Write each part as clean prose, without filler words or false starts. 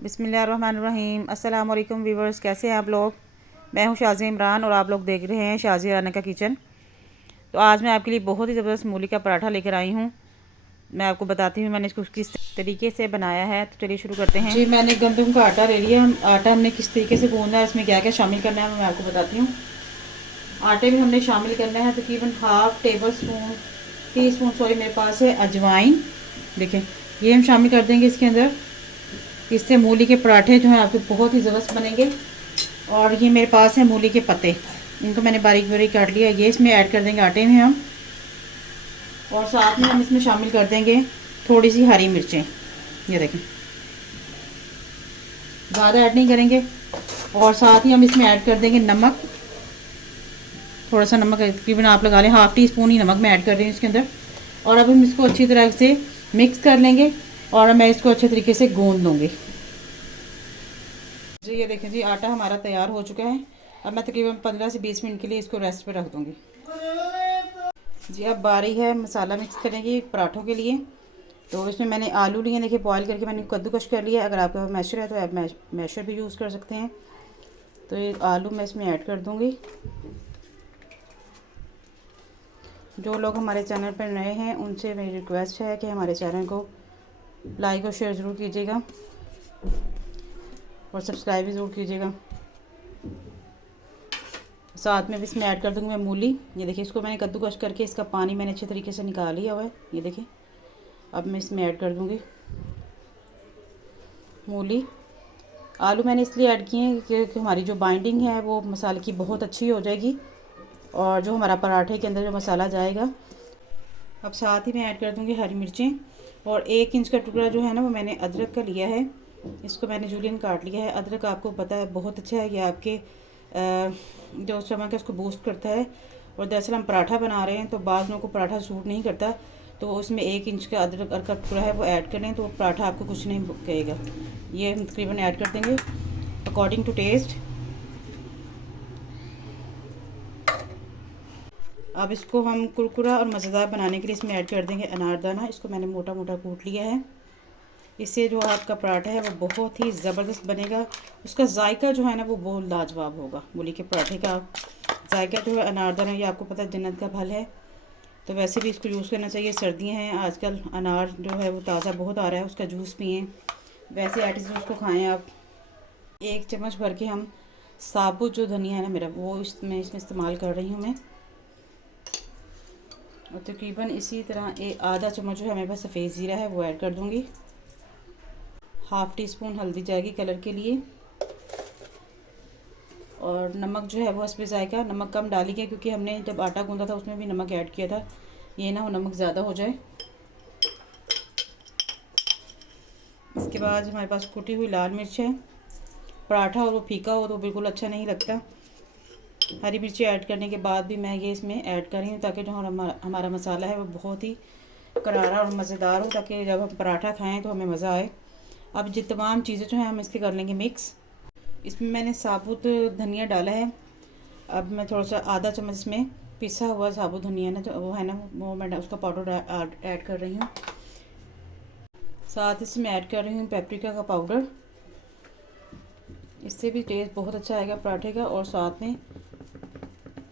बिस्मिल्लाहिर्रहमानिर्रहीम। अस्सलाम वालेकुम व्यूवर्स, कैसे हैं आप लोग। मैं हूं शाज़िया इमरान और आप लोग देख रहे हैं शाज़िया राना का किचन। तो आज मैं आपके लिए बहुत ही ज़बरदस्त मूली का पराठा लेकर आई हूं। मैं आपको बताती हूँ मैंने इसको किस तरीके से बनाया है। तो चलिए शुरू करते हैं। जी, मैंने गंदम का आटा ले लिया। आटा हमने किस तरीके से गूंदना है, इसमें क्या क्या शामिल करना है मैं आपको बताती हूँ। आटे में हमने शामिल करना है तकरीबन हाफ टी स्पून मेरे पास है अजवाइन। देखें, ये हम शामिल कर देंगे इसके अंदर। इससे मूली के पराठे जो हैं आपके बहुत ही ज़बरदस्त बनेंगे। और ये मेरे पास है मूली के पत्ते, इनको मैंने बारीक बारीक काट लिया। ये इसमें ऐड कर देंगे आटे में हम। और साथ में हम इसमें शामिल कर देंगे थोड़ी सी हरी मिर्चें। ये देखें, ज़्यादा ऐड नहीं करेंगे। और साथ ही हम इसमें ऐड कर देंगे नमक, थोड़ा सा नमक तकरीबन आप लगा लें, हाफ टी स्पून ही नमक मैं ऐड कर रही हूँ इसके अंदर। और अब हम इसको अच्छी तरह से मिक्स कर लेंगे और मैं इसको अच्छे तरीके से गूंद लूँगी। जी, ये देखें जी, आटा हमारा तैयार हो चुका है। अब मैं तकरीबन 15 से 20 मिनट के लिए इसको रेस्ट पे रख दूँगी। जी, अब बारी है मसाला मिक्स करेंगे पराठों के लिए। तो इसमें मैंने आलू लिए, देखिए बॉईल करके मैंने कद्दूकश कर लिया। अगर आपका मैशर है तो आप मैशर भी यूज़ कर सकते हैं। तो ये आलू मैं इसमें ऐड कर दूँगी। जो लोग हमारे चैनल पर नए हैं उनसे मेरी रिक्वेस्ट है कि हमारे चैनल को लाइक और शेयर ज़रूर कीजिएगा और सब्सक्राइब भी ज़रूर कीजिएगा। साथ में भी इसमें ऐड कर दूँगी मैं मूली। ये देखिए, इसको मैंने कद्दूकश करके इसका पानी मैंने अच्छे तरीके से निकाल लिया हुआ है। ये देखिए, अब मैं इसमें ऐड कर दूँगी मूली। आलू मैंने इसलिए ऐड किए हैं क्योंकि हमारी जो बाइंडिंग है वो मसाले की बहुत अच्छी हो जाएगी और जो हमारा पराठे के अंदर जो मसाला जाएगा। अब साथ ही मैं ऐड कर दूँगी हरी मिर्चें। और 1 इंच का टुकड़ा जो है ना वो मैंने अदरक का लिया है। इसको मैंने जूलियन काट लिया है। अदरक आपको पता है बहुत अच्छा है, ये आपके जो स्टमक है उसको बूस्ट करता है। और दरअसल हम पराठा बना रहे हैं तो बाद लोगों को पराठा सूट नहीं करता, तो उसमें 1 इंच का अदरक का टुकड़ा है वो ऐड करें तो पराठा आपको कुछ नहीं कहेगा। ये हम तकरीबन ऐड कर देंगे अकॉर्डिंग टू टेस्ट। अब इसको हम कुरकुरा और मज़ेदार बनाने के लिए इसमें ऐड कर देंगे अनारदाना। इसको मैंने मोटा मोटा कूट लिया है। इससे जो आपका पराठा है वो बहुत ही ज़बरदस्त बनेगा। उसका जायका जो है ना वो बहुत लाजवाब होगा। मूली के पराठे का जायका जो है अनारदाना, ये आपको पता है जन्नत का फल है, तो वैसे भी इसको यूज़ करना चाहिए। सर्दियाँ हैं, आजकल अनार जो है वो ताज़ा बहुत आ रहा है, उसका जूस पिएँ। वैसे एटलीस्ट उसको खाएँ आप। 1 चम्मच भर के हम साबुत जो धनिया है ना मेरा, वो इसमें इस्तेमाल कर रही हूँ मैं। और तकरीबन इसी तरह आधा चम्मच जो है मेरे पास सफ़ेद ज़ीरा है वो ऐड कर दूँगी। हाफ़ टी स्पून हल्दी जाएगी कलर के लिए। और नमक जो है वो हस्बे जायका, नमक कम डालिए क्योंकि हमने जब आटा गूंदा था उसमें भी नमक ऐड किया था, ये ना हो नमक ज़्यादा हो जाए। इसके बाद हमारे पास कुटी हुई लाल मिर्च है। पराठा हो वो फीका हो तो बिल्कुल अच्छा नहीं लगता। हरी मिर्ची ऐड करने के बाद भी मैं ये इसमें ऐड कर रही हूँ ताकि जो हमारा मसाला है वो बहुत ही करारा और मज़ेदार हो, ताकि जब हम पराठा खाएँ तो हमें मज़ा आए। अब ये तमाम चीज़ें जो हैं हम इसके कर लेंगे मिक्स। इसमें मैंने साबुत धनिया डाला है। अब मैं थोड़ा सा आधा चम्मच इसमें पिसा हुआ साबुत धनिया ना वो है ना वो मैं उसका पाउडर ऐड कर रही हूँ। साथ इसमें ऐड कर रही हूँ पेपरिका का पाउडर। इससे भी टेस्ट बहुत अच्छा आएगा पराठे का और साथ में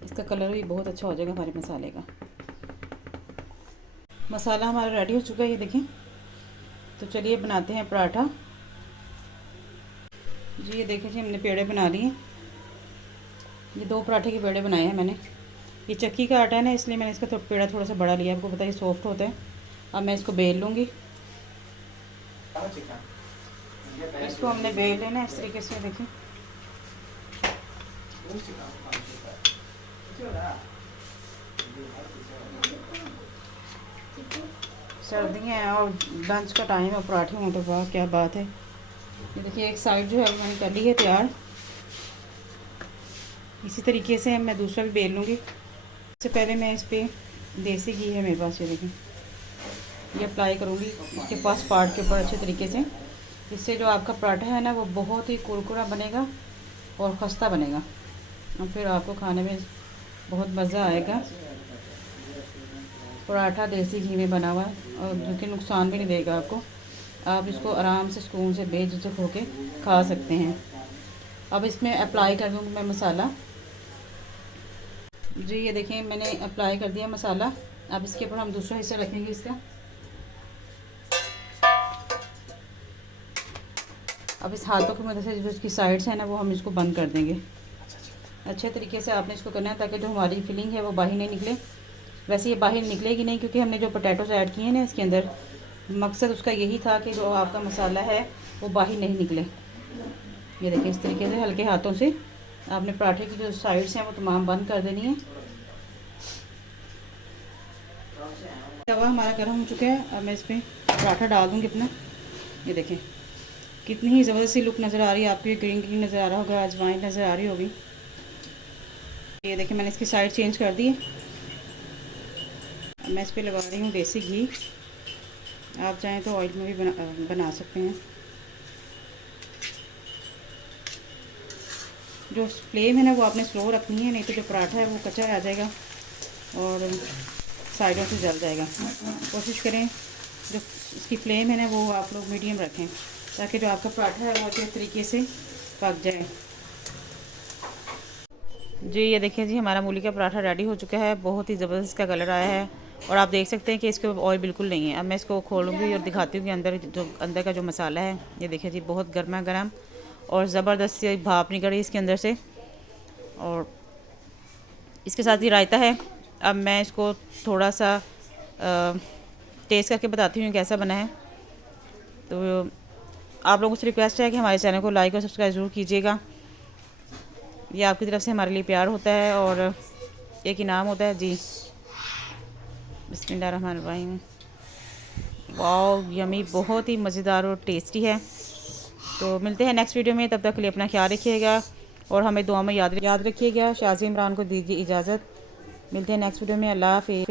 इसका कलर भी बहुत अच्छा हो जाएगा हमारे मसाले का। मसाला हमारा रेडी हो चुका है, ये देखें। तो चलिए बनाते हैं पराठा। जी, ये देखें जी, हमने पेड़े बना लिए। ये 2 पराठे के पेड़े बनाए हैं मैंने। ये चक्की का आटा है ना, इसलिए मैंने इसका पेड़ा थोड़ा सा बड़ा लिया। आपको पता है सॉफ्ट होता है। अब मैं इसको बेल लूँगी। इसको हमने बेल लेना इस तरीके से, देखें। सर्दियाँ हैं और लंच का टाइम है, पराठे हों तो वाह क्या बात है। ये देखिए, एक साइड जो है मैंने कर ली है तैयार। इसी तरीके से मैं दूसरा भी बेल लूँगी। इससे पहले मैं इस पर देसी घी है मेरे पास, ये देखें, ये अप्लाई करूँगी इसके पास पार्ट के ऊपर अच्छे तरीके से। इससे जो आपका पराठा है ना वो बहुत ही कुरकुरा बनेगा और खस्ता बनेगा और फिर आपको खाने में बहुत मज़ा आएगा। पराठा देसी घी में बना हुआ है और जो कि नुकसान भी नहीं देगा आपको। आप इसको आराम से सुकून से बेझिझक होके खा सकते हैं। अब इसमें अप्लाई कर दूँगी मैं मसाला। जी ये देखिए मैंने अप्लाई कर दिया मसाला। अब इसके ऊपर हम दूसरा हिस्सा रखेंगे इसका। अब इस हाथों की मदद से जो इसकी साइड्स हैं ना वो हम इसको बंद कर देंगे। अच्छे तरीके से आपने इसको करना है ताकि जो हमारी फिलिंग है वो बाहर नहीं निकले। वैसे ये बाहर निकलेगी नहीं क्योंकि हमने जो पोटैटोज़ ऐड किए हैं ना इसके अंदर, मकसद उसका यही था कि जो आपका मसाला है वो बाहर नहीं निकले। ये देखिए इस तरीके से हल्के हाथों से आपने पराठे की जो साइड्स हैं वो तमाम बंद कर देनी है। तवा हमारा गर्म हो चुका है। अब मैं इसमें पराठा डाल दूँगी अपना। ये देखें कितनी ही ज़बरदस्त सी लुक नज़र आ रही है आपको। ये ग्रीन ग्रीन नज़र आ रहा होगा, अजवाइन नज़र आ रही होगी। ये देखिए मैंने इसकी साइड चेंज कर दी है। अब मैं इस पर लगा रही हूँ देसी घी। आप चाहें तो ऑयल में भी बना सकते हैं। जो फ्लेम है ना वो आपने स्लो रखनी है, नहीं तो जो पराठा है वो कच्चा आ जाएगा और साइडों से जल जाएगा। कोशिश करें जो इसकी फ्लेम है ना वो आप लोग मीडियम रखें ताकि जो आपका पराठा है वो अच्छे तरीके से पक जाए। जी ये देखिए जी हमारा मूली का पराठा रेडी हो चुका है। बहुत ही ज़बरदस्त का कलर आया है और आप देख सकते हैं कि इसके ऑयल बिल्कुल नहीं है। अब मैं इसको खोलूँगी और दिखाती हूँ कि अंदर का जो मसाला है। ये देखिए जी बहुत गर्मा गर्म और ज़बरदस्त सी भाप निकल रही है इसके अंदर से। और इसके साथ ही रायता है। अब मैं इसको थोड़ा सा टेस्ट करके बताती हूँ कैसा बना है। तो आप लोगों से रिक्वेस्ट है कि हमारे चैनल को लाइक और सब्सक्राइब ज़रूर कीजिएगा। ये आपकी तरफ से हमारे लिए प्यार होता है और एक इनाम होता है। जी बिस्मिल्लाहिर्रहमानिर्रहीम। वाह यमी, बहुत ही मज़ेदार और टेस्टी है। तो मिलते हैं नेक्स्ट वीडियो में, तब तक के लिए अपना ख्याल रखिएगा और हमें दुआ में याद रखिएगा। शाज़ी इमरान को दीजिए इजाज़त। मिलते हैं नेक्स्ट वीडियो में। अल्लाह हाफ़िज़।